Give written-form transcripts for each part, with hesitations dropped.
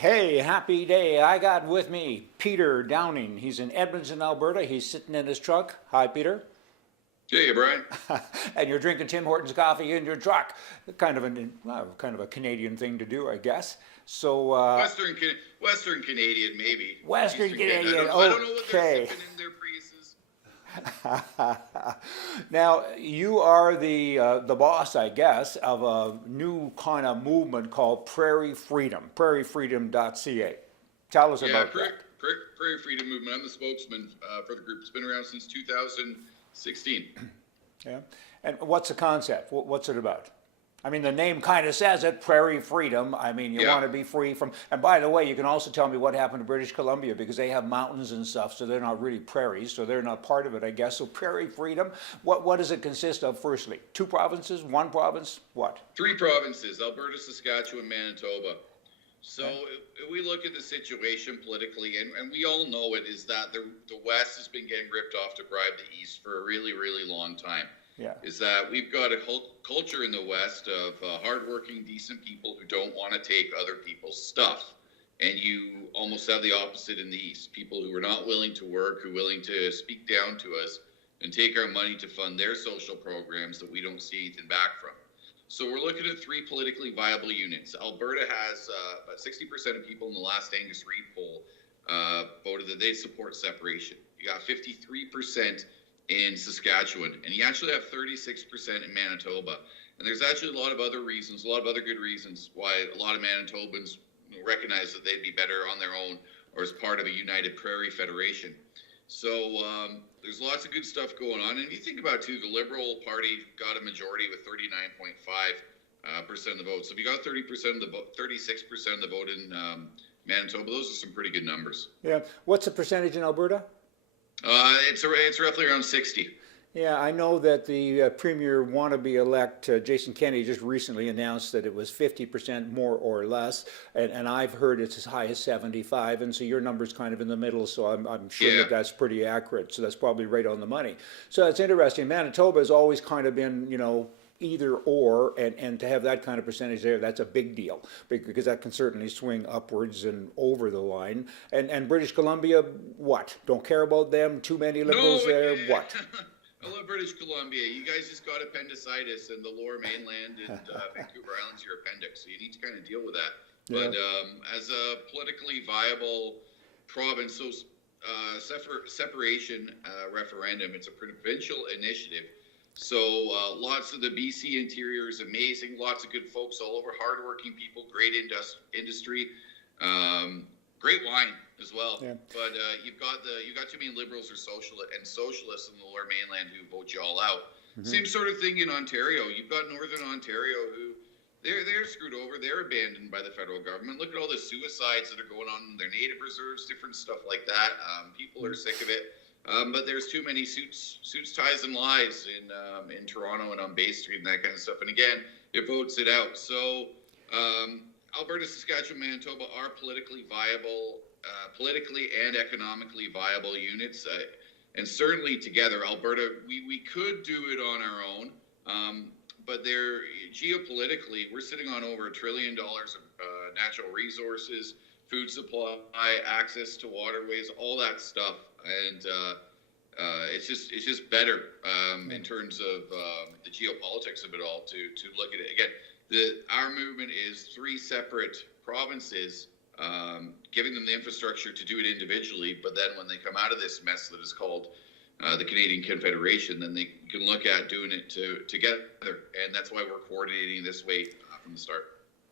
Hey, happy day. I got with me Peter Downing. He's in Edmonton, Alberta. He's sitting in his truck. Hi, Peter. Hey, Brian. And you're drinking Tim Hortons coffee in your truck. Kind of a Canadian thing to do, I guess. So, Western Canadian, maybe. Western Eastern Canada. Canadian, I don't know what they're okay. sipping in their Priuses. Now, you are the boss, I guess, of a new kind of movement called Prairie Freedom, prairiefreedom.ca. Tell us Yeah, about that. Prairie Freedom Movement. I'm the spokesman for the group. It's been around since 2016. Yeah. And what's the concept? What's it about? I mean, the name kind of says it, Prairie Freedom. I mean, you Yeah. want to be free from. And by the way, you can also tell me what happened to British Columbia because they have mountains and stuff, so they're not really prairies, so they're not part of it, I guess. So Prairie Freedom, what does it consist of? Firstly, two provinces, one province, what? Three provinces: Alberta, Saskatchewan, Manitoba. So Okay. if we look at the situation politically, and we all know it, is that the West has been getting ripped off to bribe the East for a really, really long time. Yeah. Is that we've got a whole culture in the West of hardworking, decent people who don't want to take other people's stuff. And you almost have the opposite in the East. People who are not willing to work, who are willing to speak down to us and take our money to fund their social programs that we don't see anything back from. So we're looking at three politically viable units. Alberta has about 60% of people in the last Angus Reid poll voted that they support separation. You got 53% in Saskatchewan, and you actually have 36% in Manitoba. And there's actually a lot of other reasons, a lot of other good reasons why a lot of Manitobans recognize that they'd be better on their own or as part of a united Prairie Federation. So there's lots of good stuff going on. And you think about, too, the Liberal Party got a majority with 39.5% of the vote. So if you got 30% of the vote, 36% of the vote in Manitoba, those are some pretty good numbers. Yeah. What's the percentage in Alberta? It's roughly around 60. Yeah, I know that the Premier wannabe-elect Jason Kenney just recently announced that it was 50% more or less, and I've heard it's as high as 75, and so your number's kind of in the middle, so I'm sure Yeah. that that's pretty accurate, so that's probably right on the money. So that's interesting. Manitoba has always kind of been, either or, and to have that kind of percentage there, that's a big deal because that can certainly swing upwards and over the line. And British Columbia, what? Don't care about them? Too many liberals there? What? I love British Columbia. You guys just got appendicitis in the lower mainland, and Vancouver Island's your appendix, so you need to kind of deal with that. Yeah. But as a politically viable province, so separation referendum, it's a provincial initiative. So lots of the BC interior is amazing. Lots of good folks all over, hardworking people, great industry, great wine as well. Yeah. But you got too many liberals or socialists in the lower mainland who vote you all out. Mm-hmm. Same sort of thing in Ontario. You've got Northern Ontario who they're screwed over. They're abandoned by the federal government. Look at all the suicides that are going on in their native reserves, different stuff like that. People are sick of it. But there's too many suits, ties, and lies in Toronto and on Bay Street and that kind of stuff. And again, it votes it out. So Alberta, Saskatchewan, Manitoba are politically and economically viable units. And certainly together, Alberta, we could do it on our own. But they're geopolitically, we're sitting on over $1 trillion of natural resources, food supply, access to waterways, all that stuff. And it's just better in terms of the geopolitics of it all to look at it. Again, our movement is three separate provinces, giving them the infrastructure to do it individually, but then when they come out of this mess that is called the Canadian Confederation, then they can look at doing it together. And that's why we're coordinating this way from the start.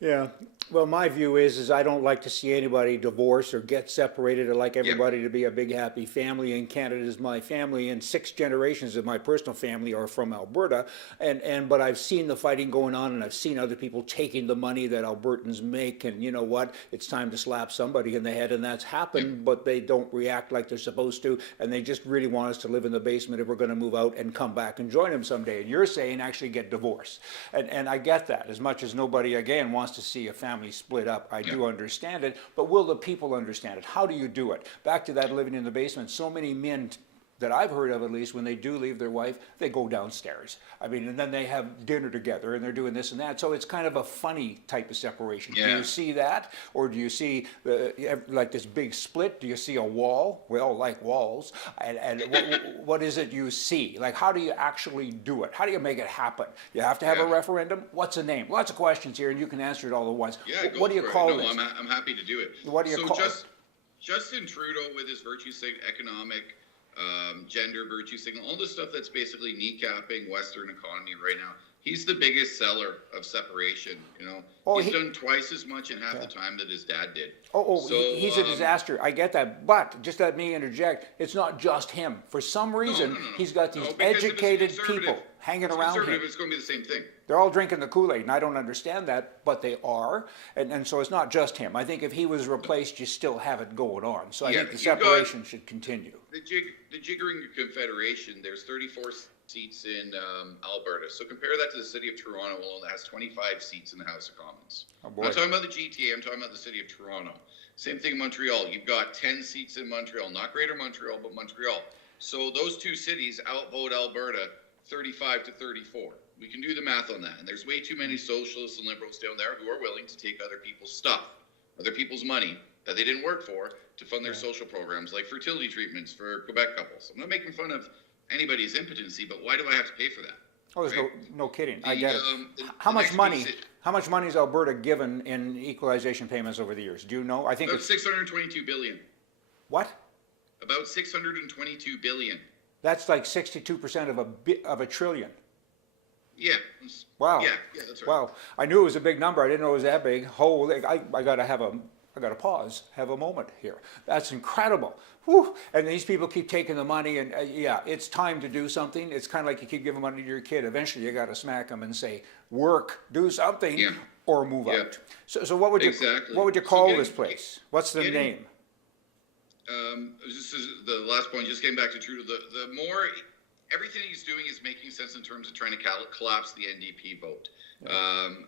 Yeah. Well, my view is I don't like to see anybody divorce or get separated. I like everybody to be a big happy family, and Canada is my family, and 6 generations of my personal family are from Alberta. But I've seen the fighting going on, and I've seen other people taking the money that Albertans make, and you know what? It's time to slap somebody in the head, and that's happened, but they don't react like they're supposed to, and they just really want us to live in the basement if we're going to move out and come back and join them someday. And you're saying actually get divorced. And I get that. As much as nobody, again, wants to see a family split up, I do understand it, but will the people understand it? How do you do it? Back to that living in the basement, so many men that I've heard of, at least, when they do leave their wife, they go downstairs. I mean, and then they have dinner together and they're doing this and that. So it's kind of a funny type of separation. Yeah. Do you see that? Or do you see like this big split? Do you see a wall? We all like walls. And what is it you see? Like, how do you actually do it? How do you make it happen? You have to have a referendum? What's the name? Lots of questions here, and you can answer it all at once. Yeah, What do you call this? I'm happy to do it. What do you call it? Justin Trudeau with his virtue signal, economic, gender virtue signal, all the stuff that's basically kneecapping Western economy right now. He's the biggest seller of separation. You know, he's done twice as much in half the time that his dad did. He's a disaster. I get that, but just let me interject. It's not just him. For some reason, he's got these educated people hanging around him. It's going to be the same thing. They're all drinking the Kool-Aid, and I don't understand that, but they are, and so it's not just him. I think if he was replaced, you still have it going on. So I think the separation should continue. The jiggering confederation. There's 34 seats in Alberta. So compare that to the city of Toronto alone that has 25 seats in the House of Commons. Oh, boy. I'm not talking about the GTA, I'm talking about the city of Toronto. Same thing in Montreal. You've got 10 seats in Montreal, not Greater Montreal, but Montreal. So those two cities outvote Alberta 35 to 34. We can do the math on that. And there's way too many socialists and liberals down there who are willing to take other people's stuff, other people's money that they didn't work for to fund their social programs, like fertility treatments for Quebec couples. I'm not making fun of anybody's impotency, but why do I have to pay for that? Oh, there's no kidding. I get it. How much money is Alberta given in equalization payments over the years? Do you know? I think about it's 622 billion. What? About 622 billion. That's like 62% of a trillion. Yeah. Wow. Yeah, that's right. Wow. I knew it was a big number. I didn't know it was that big. Holy, I got to pause, have a moment here. That's incredible. Whew. And these people keep taking the money, and it's time to do something. It's kind of like you keep giving money to your kid. Eventually, you got to smack them and say, "Work, do something, or move out." So what would you call this place? What's the name? This is the last point. Just getting back to Trudeau. The more everything he's doing is making sense in terms of trying to collapse the NDP vote.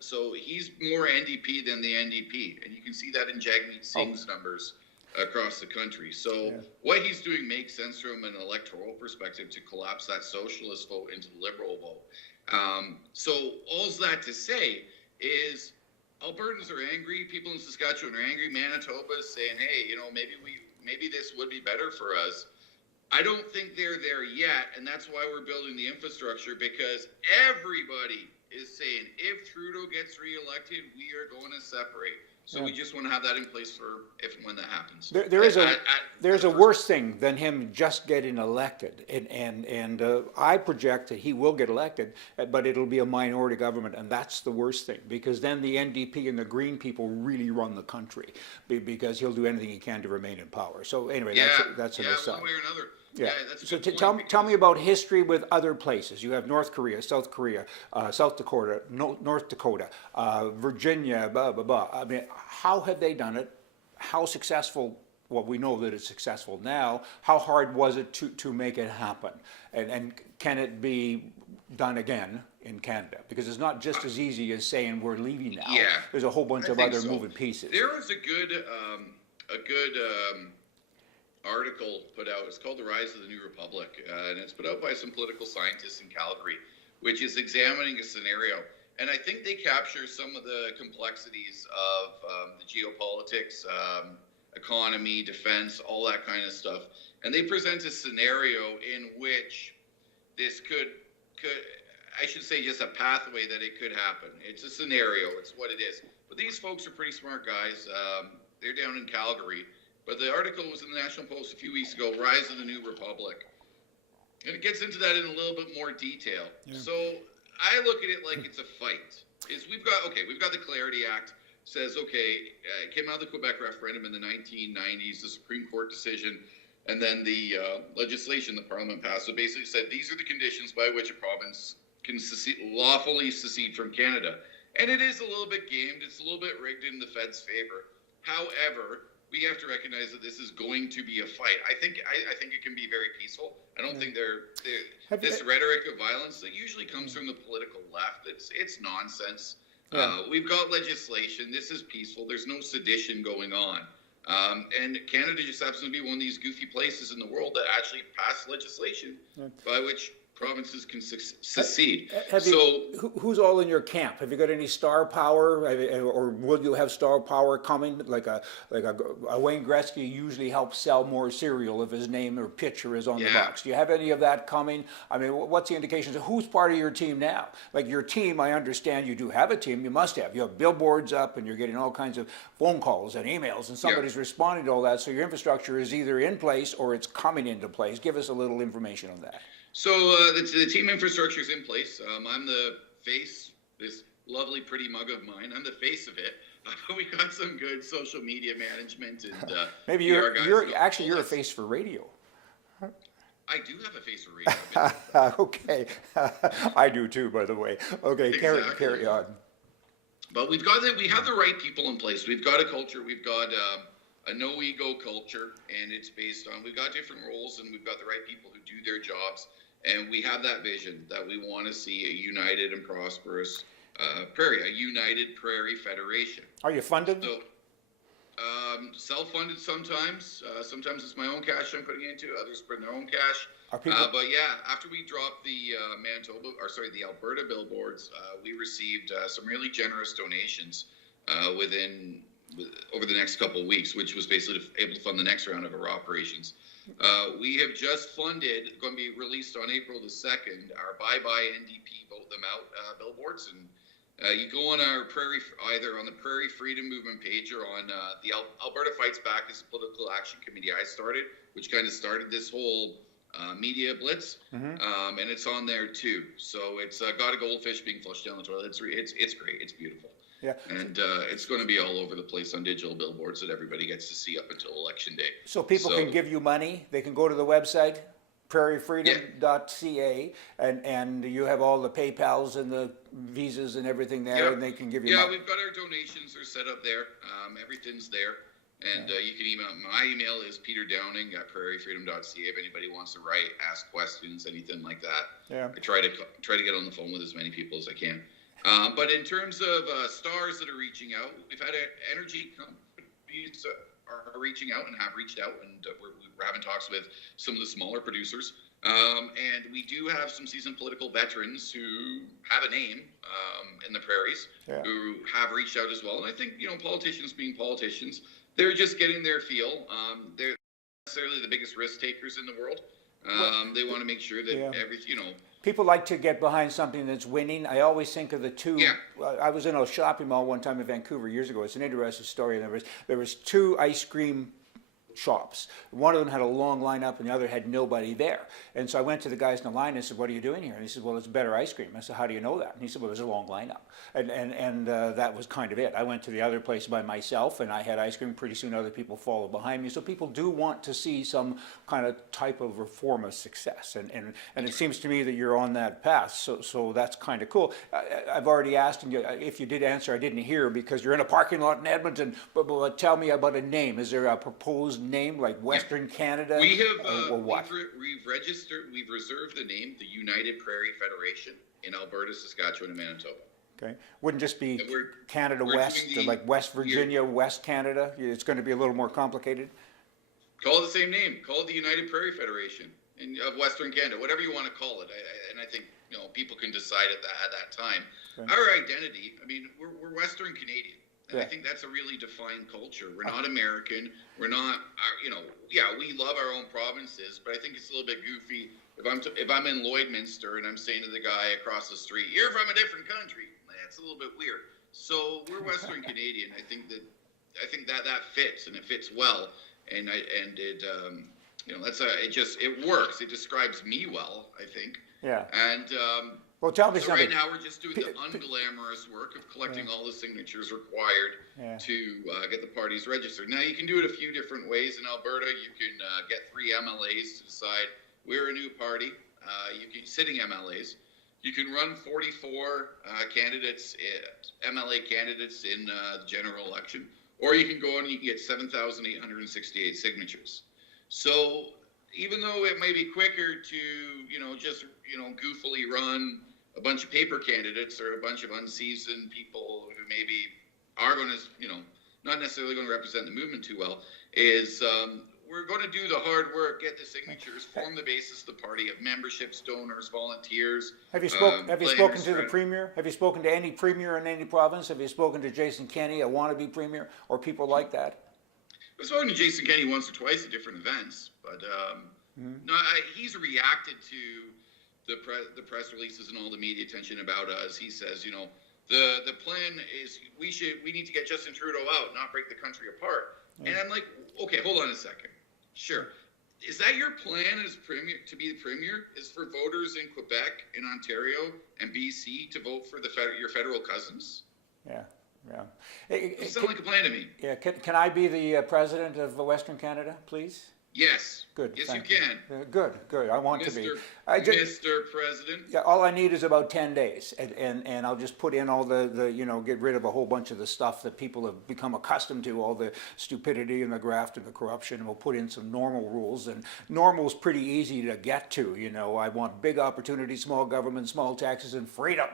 So he's more NDP than the NDP, and you can see that in Jagmeet Singh's numbers across the country. So what he's doing makes sense from an electoral perspective to collapse that socialist vote into the liberal vote. So all's that to say is Albertans are angry. People in Saskatchewan are angry. Manitoba is saying, hey, maybe this would be better for us. I don't think they're there yet, and that's why we're building the infrastructure, because everybody is saying if Trudeau gets reelected, we are going to separate. So we just want to have that in place for if and when that happens. There's a worse thing than him just getting elected, and I project that he will get elected, but it'll be a minority government, and that's the worst thing, because then the NDP and the Green people really run the country, because he'll do anything he can to remain in power. So anyway, that's an aside. One way or another. Yeah. So tell me about history with other places. You have North Korea, South Dakota, North Dakota, Virginia, blah, blah, blah. I mean, how have they done it? How successful? Well, we know that it's successful now. How hard was it to make it happen? And can it be done again in Canada? Because it's not just as easy as saying we're leaving now. Yeah, there's a whole bunch of other moving pieces. There was a good article put out. It's called The Rise of the New Republic, and it's put out by some political scientists in Calgary, which is examining a scenario. And I think they capture some of the complexities of the geopolitics, economy, defense, all that kind of stuff. And they present a scenario in which this could I should say just a pathway that it could happen. It's a scenario. It's what it is. But these folks are pretty smart guys. They're down in Calgary. But the article was in the National Post a few weeks ago, Rise of the New Republic. And it gets into that in a little bit more detail. Yeah. So I look at it like it's a fight. We've got the Clarity Act, says, it came out of the Quebec referendum in the 1990s, the Supreme Court decision, and then the legislation the Parliament passed. So basically said, these are the conditions by which a province can lawfully secede from Canada. And it is a little bit gamed. It's a little bit rigged in the Fed's favor. However, we have to recognize that this is going to be a fight. I think it can be very peaceful. I don't think this rhetoric of violence that usually comes from the political left. It's nonsense. Yeah. We've got legislation. This is peaceful. There's no sedition going on. And Canada just happens to be one of these goofy places in the world that actually passed legislation by which provinces can secede. Who's all in your camp? Have you got any star power, or will you have star power coming? Like a Wayne Gretzky usually helps sell more cereal if his name or picture is on the box. Do you have any of that coming? I mean, what's the indications? Who's part of your team now? Like your team, I understand you do have a team. You must have. You have billboards up, and you're getting all kinds of phone calls and emails, and somebody's responding to all that. So your infrastructure is either in place or it's coming into place. Give us a little information on that. So the team infrastructure is in place. I'm the face, this lovely, pretty mug of mine. I'm the face of it. We got some good social media management and maybe you're a face for radio. I do have a face for radio. Okay, I do too, by the way. Okay, exactly. carry on. But we have the right people in place. We've got a culture. We've got a no ego culture, and it's based on, we've got different roles, and we've got the right people who do their jobs. And we have that vision that we want to see a united and prosperous Prairie, a united Prairie Federation. Are you funded? So, self-funded sometimes. Sometimes it's my own cash I'm putting into. Others put their own cash. But yeah, after we dropped the the Alberta billboards, we received some really generous donations over the next couple of weeks, which was basically able to fund the next round of our operations. We have just funded, going to be released on April the 2nd, our Bye Bye NDP Vote Them Out billboards. And you go on our either on the Prairie Freedom movement page or on the Alberta Fights Back, this political action committee I started, which kind of started this whole media blitz. And it's on there too. So it's got a goldfish being flushed down the toilet. It's great. It's beautiful. Yeah. And it's going to be all over the place on digital billboards that everybody gets to see up until Election Day. So people can give you money. They can go to the website, prairiefreedom.ca, and you have all the PayPals and the Visas and everything there, and they can give you money. Yeah, we've got our donations are set up there. Everything's there. And you can email. My email is peterdowning@prairiefreedom.ca if anybody wants to write, ask questions, anything like that. Yeah. I try to get on the phone with as many people as I can. But in terms of stars that are reaching out, we've had energy companies are reaching out and have reached out, and we're having talks with some of the smaller producers. And we do have some seasoned political veterans who have a name in the Prairies who have reached out as well. And I think, politicians being politicians, they're just getting their feel. They're not necessarily the biggest risk takers in the world. They want to make sure that everything, People like to get behind something that's winning. I always think of the two. Yeah. I was in a shopping mall one time in Vancouver years ago. It's an interesting story. There was two ice cream shops. One of them had a long line up and the other had nobody there. And so I went to the guys in the line and said, "What are you doing here?" And he said, "Well, it's better ice cream." I said, "How do you know that?" And he said, "Well, there's a long line up." And that was kind of it. I went to the other place by myself and I had ice cream. Pretty soon other people followed behind me. So people do want to see some kind of type of reform of success. And it seems to me that you're on that path. So that's kind of cool. I've already asked, and if you did answer, I didn't hear because you're in a parking lot in Edmonton. But tell me about a name. Is there a proposed name like Western Canada? We have or what? We've reserved the name, the United Prairie Federation in Alberta, Saskatchewan, and Manitoba. Okay, wouldn't just be Canada West, like West Virginia, West Canada? It's going to be a little more complicated. Call it the same name. Call it the United Prairie Federation of Western Canada, whatever you want to call it. And I think people can decide at that time. Okay. Our identity. I mean, we're Western Canadian. And I think that's a really defined culture. We're not American. We're not, we love our own provinces, but I think it's a little bit goofy if I'm in Lloydminster and I'm saying to the guy across the street, "You're from a different country." That's a little bit weird. So we're Western Canadian. I think that fits, and it fits well. And it works. It describes me well, I think. Yeah. And well, tell me something. Right now we're just doing the unglamorous work of collecting all the signatures required to get the parties registered. Now, you can do it a few different ways in Alberta. You can get 3 MLAs to decide we're a new party. You can sitting MLAs. You can run 44 candidates, MLA candidates in the general election, or you can go and you can get 7,868 signatures. So even though it may be quicker to, just goofily run a bunch of paper candidates or a bunch of unseasoned people who maybe are going to, not necessarily going to represent the movement too well, is we're going to do the hard work, get the signatures, form the basis of the party of memberships, donors, volunteers. Have you spoken to the premier? Have you spoken to any premier in any province? Have you spoken to Jason Kenney, a wannabe premier, or people like that? I've spoken to Jason Kenney once or twice at different events, but no, he's reacted to the press releases and all the media attention about us. He says, you know, the plan is we need to get Justin Trudeau out, not break the country apart. And I'm like, okay, hold on a second. Sure. Is that your plan as premier, to be the premier, is for voters in Quebec, in Ontario, and BC to vote for your federal cousins? Yeah, yeah. It sounds like a plan to me. Yeah, can I be the president of Western Canada, please? Yes. Good. Yes, you can. Good. I want to be. Mr. President. Yeah, all I need is about 10 days, and I'll just put in all the get rid of a whole bunch of the stuff that people have become accustomed to, all the stupidity and the graft and the corruption, and we'll put in some normal rules, and normal's pretty easy to get to, I want big opportunities, small government, small taxes, and freedom.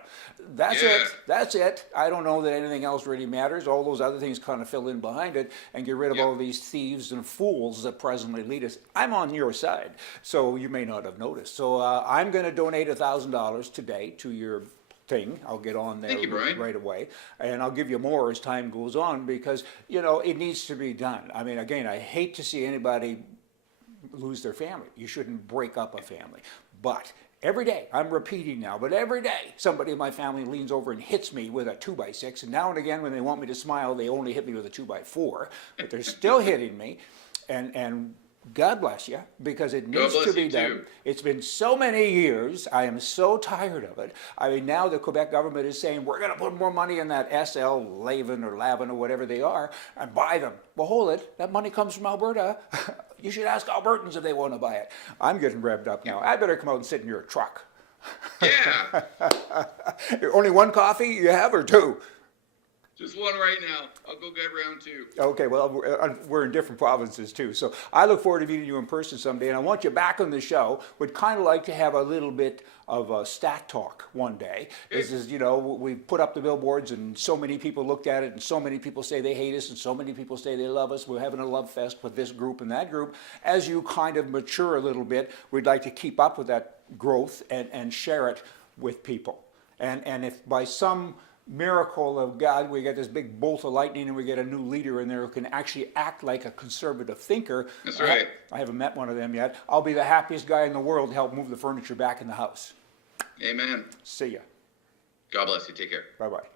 That's it. I don't know that anything else really matters. All those other things kind of fill in behind it, and get rid of all these thieves and fools that presently lead us. I'm on your side, so you may not have noticed. So I'm going to donate $1,000 today to your thing. I'll get on there right away, and I'll give you more as time goes on, because it needs to be done. I mean, again, I hate to see anybody lose their family. You shouldn't break up a family, but every day, I'm repeating now, but every day somebody in my family leans over and hits me with a 2x6, and now and again when they want me to smile, they only hit me with a 2x4, but they're still hitting me, and God bless you, because it needs to be done. Too. It's been so many years. I am so tired of it. I mean, now the Quebec government is saying, we're going to put more money in that SL, Laven or Lavin or whatever they are, and buy them. Well, hold it. That money comes from Alberta. You should ask Albertans if they want to buy it. I'm getting revved up now. I better come out and sit in your truck. Yeah. Only one coffee you have, or two? Just one right now. I'll go get round two. Okay, well, we're in different provinces too. So I look forward to meeting you in person someday, and I want you back on the show. Would kind of like to have a little bit of a stat talk one day. This is, we put up the billboards, and so many people looked at it, and so many people say they hate us, and so many people say they love us. We're having a love fest with this group and that group. As you kind of mature a little bit, we'd like to keep up with that growth and share it with people. And if by some miracle of God, we get this big bolt of lightning and we get a new leader in there who can actually act like a conservative thinker. That's right. I haven't met one of them yet. I'll be the happiest guy in the world to help move the furniture back in the house. Amen. See ya. God bless you. Take care. Bye-bye.